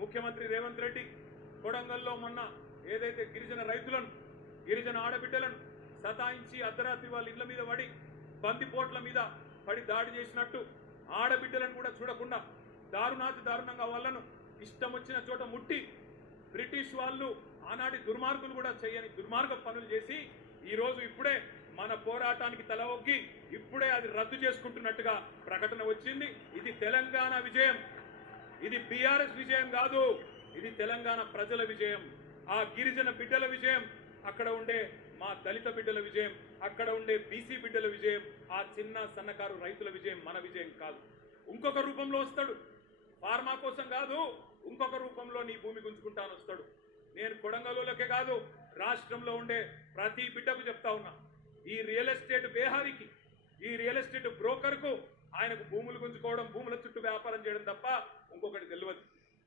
ముఖ్యమంత్రి రేవంత్ రెడ్డి కొడంగల్లో మొన్న ఏదైతే గిరిజన రైతులను గిరిజన ఆడబిడ్డలను సతాయించి అర్ధరాత్రి వాళ్ళ ఇళ్ల మీద పడి బందిపోట్ల మీద పడి దాడి చేసినట్టు ఆడబిడ్డలను కూడా చూడకుండా దారుణాతి దారుణంగా వాళ్ళను ఇష్టం వచ్చిన చోట ముట్టి బ్రిటిష్ వాళ్ళు ఆనాటి దుర్మార్గులు కూడా చేయని దుర్మార్గ పనులు చేసి ఈరోజు ఇప్పుడే మన పోరాటానికి తల ఒగ్గి ఇప్పుడే అది రద్దు చేసుకుంటున్నట్టుగా ప్రకటన వచ్చింది. ఇది తెలంగాణ విజయం, ఇది బీఆర్ఎస్ విజయం కాదు, ఇది తెలంగాణ ప్రజల విజయం, ఆ గిరిజన బిడ్డల విజయం, అక్కడ ఉండే మా దళిత బిడ్డల విజయం, అక్కడ ఉండే బీసీ బిడ్డల విజయం, ఆ చిన్న సన్నకారు రైతుల విజయం, మన విజయం కాదు. ఇంకొక రూపంలో వస్తాడు, ఫార్మా కోసం కాదు, ఇంకొక రూపంలో నీ భూమి గుంజుకుంటాను వస్తాడు. నేను కొడంగల్లోకే కాదు రాష్ట్రంలో ఉండే ప్రతి బిడ్డకు చెప్తా ఉన్నా, ఈ రియల్ ఎస్టేట్ బేహారికి, ఈ రియల్ ఎస్టేట్ బ్రోకర్కు ఆయనకు భూములు గుంజుకోవడం, భూముల చుట్టూ వ్యాపారం చేయడం తప్ప ఇంకొకటి తెలియదు.